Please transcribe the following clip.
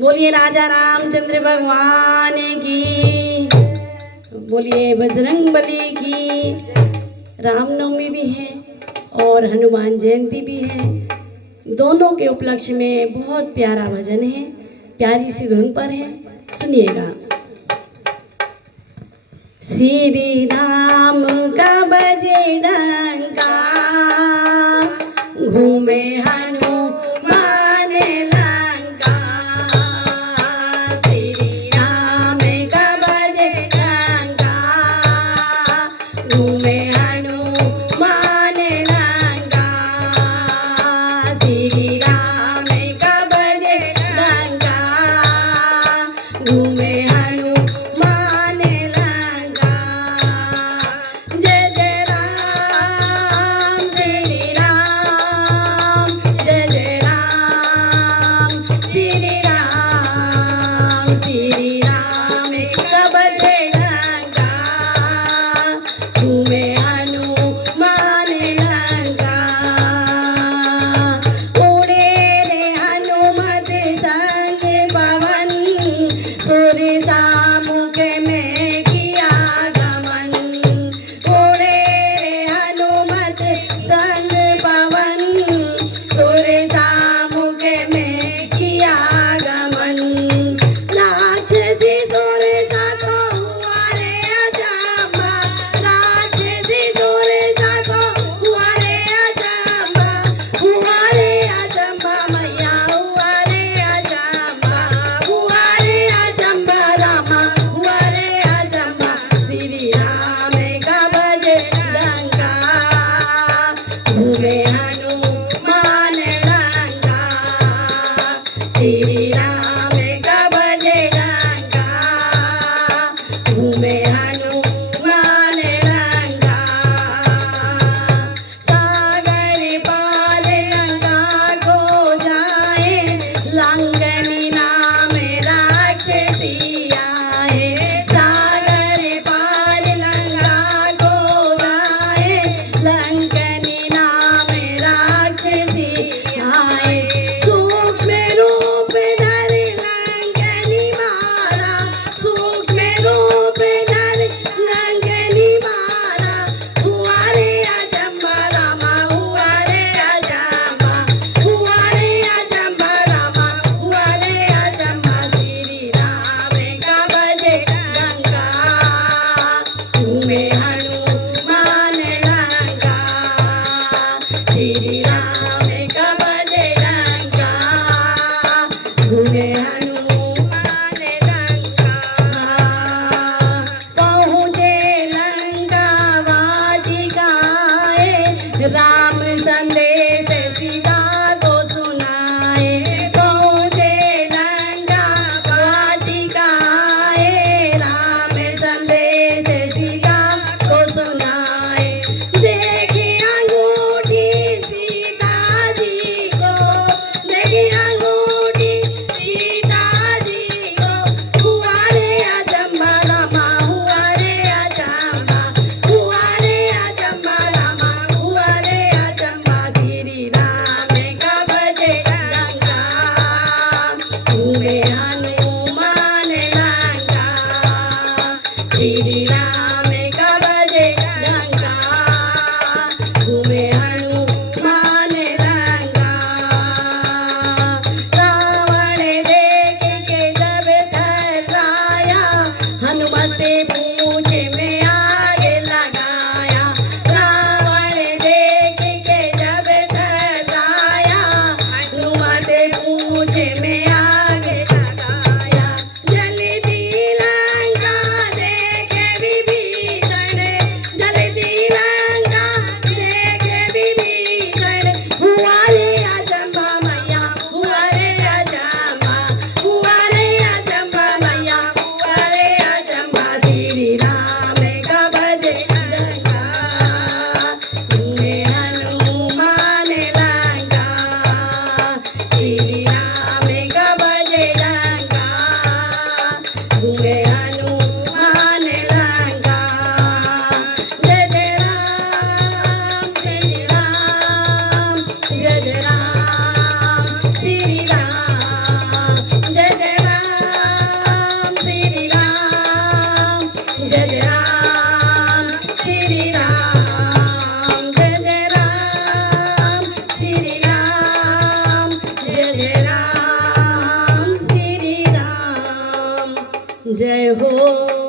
बोलिए राजा रामचंद्र भगवान की, बोलिए बजरंग बली की। रामनवमी भी है और हनुमान जयंती भी है। दोनों के उपलक्ष्य में बहुत प्यारा भजन है, प्यारी सी धुन पर है, सुनिएगा। श्री राम का बजे डंका, घूमे हनुमान लंका। श्री राम का बजे डंका, घूमे हनुमान लंका। श्री राम का बजे डंका, घूमे हनुमान लंका। जय जय राम श्री राम, जय जय राम श्री राम। श्री राम का बजे डंका, घूमे हनुमान लंका। उड़े रे हनुमत संग पवन, सूर्य सामुख में किया गमन। उड़े रे हनुमत संग पवन, सूर्य सामुख में किया गमन। राक्षसी सूर्य सा को हुआ रे अचंभा, राक्षसी सूर्य सा को हुआ रे अचंभा। हुआ रे अचंभा मैया, हुआ रे अचंभा, हुआ रे अचंभा रामा, हुआ रे अचंभा। श्री राम का बजे डंका, घूमे हनुमान लंका। श्री राम का बजे डंका, घूमे हनुमान लंका। सागर पार लंका को जाए, लंगनी नाम राक्षसी आए। सागर पार लंका को जाए, लंगनी नाम राक्षसी आए। सूक्ष्म रूप धरे जय हो